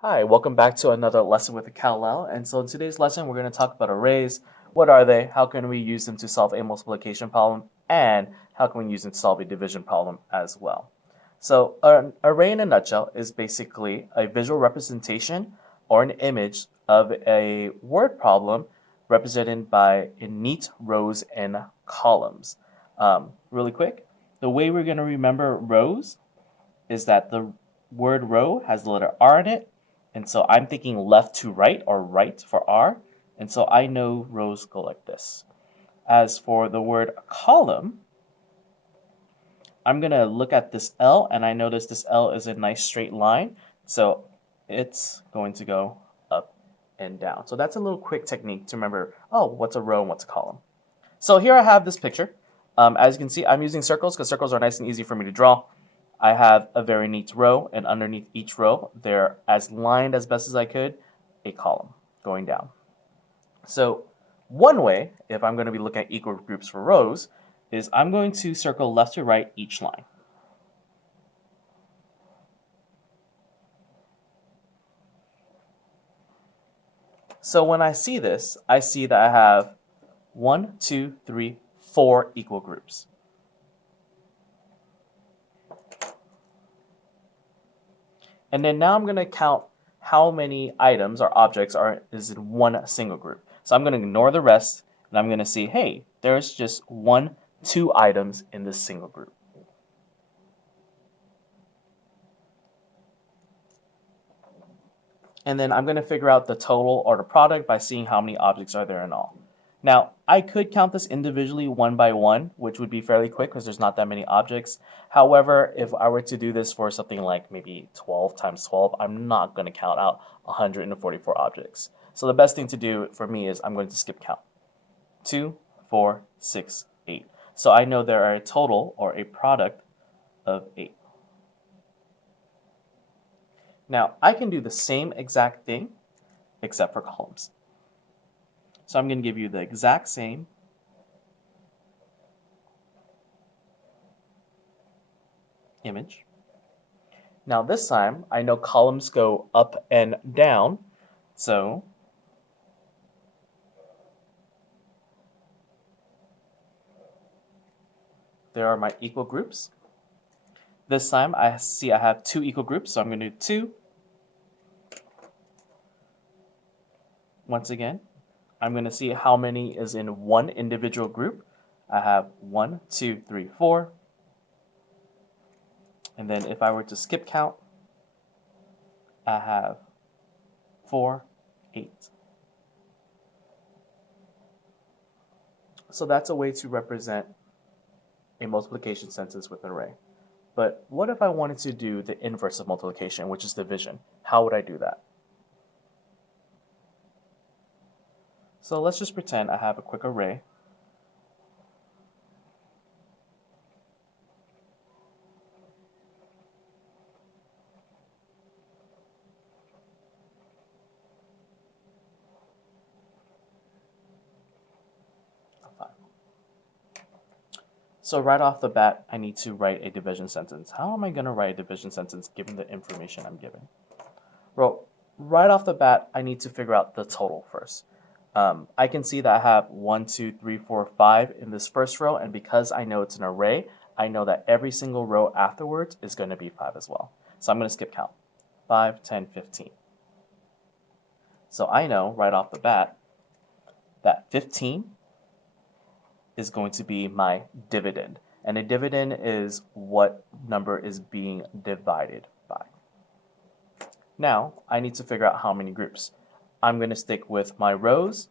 Hi, welcome back to another lesson with Kal-El. And so in today's lesson, we're going to talk about arrays. What are they? How can we use them to solve a multiplication problem? And how can we use them to solve a division problem as well? So an array in a nutshell is basically a visual representation or an image of a word problem represented by neat rows and columns. Really quick, the way we're going to remember rows is that the word row has the letter R in it. And so I'm thinking left to right or right for R. And so I know rows go like this. As for the word column, I'm going to look at this L and I notice this L is a nice straight line. So it's going to go up and down. So that's a little quick technique to remember, oh, what's a row and what's a column. So here I have this picture. As you can see, I'm using circles because circles are nice and easy for me to draw. I have a very neat row, and underneath each row, they're as lined as best as I could, a column going down. So one way, if I'm going to be looking at equal groups for rows, is I'm going to circle left to right each line. So when I see this, I see that I have 1, 2, 3, 4 equal groups. And then now I'm going to count how many items or objects is in one single group. So I'm going to ignore the rest, and I'm going to see, hey, there's just 1, 2 items in this single group. And then I'm going to figure out the total or the product by seeing how many objects are there in all. Now, I could count this individually one by one, which would be fairly quick because there's not that many objects. However, if I were to do this for something like maybe 12 times 12, I'm not going to count out 144 objects. So the best thing to do for me is I'm going to skip count. 2, 4, 6, 8. So I know there are a total or a product of 8. Now, I can do the same exact thing except for columns. So I'm going to give you the exact same image. Now this time, I know columns go up and down, so there are my equal groups. This time, I see I have 2 equal groups, so I'm going to do 2. Once again, I'm going to see how many is in one individual group. I have 1, 2, 3, 4. And then if I were to skip count, I have 4, 8. So that's a way to represent a multiplication sentence with an array. But what if I wanted to do the inverse of multiplication, which is division? How would I do that? So let's just pretend I have a quick array. So right off the bat, I need to write a division sentence. How am I going to write a division sentence given the information I'm given? Well, right off the bat, I need to figure out the total first. I can see that I have 1, 2, 3, 4, 5 in this first row, and because I know it's an array, I know that every single row afterwards is going to be 5 as well. So I'm going to skip count. 5, 10, 15. So I know right off the bat that 15 is going to be my dividend. And a dividend is what number is being divided by. Now, I need to figure out how many groups. I'm going to stick with my rows.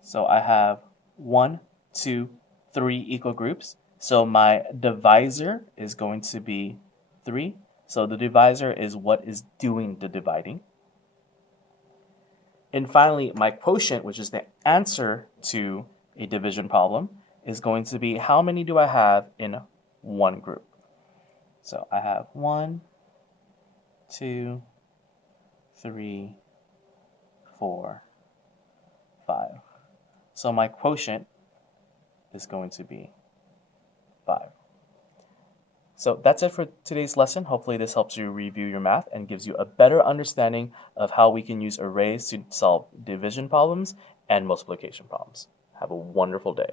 So I have 1, 2, 3 equal groups. So my divisor is going to be 3. So the divisor is what is doing the dividing. And finally, my quotient, which is the answer to a division problem, is going to be how many do I have in one group. So I have 1, 2, 3, 4, 5. So my quotient is going to be 5. So that's it for today's lesson. Hopefully this helps you review your math and gives you a better understanding of how we can use arrays to solve division problems and multiplication problems. Have a wonderful day.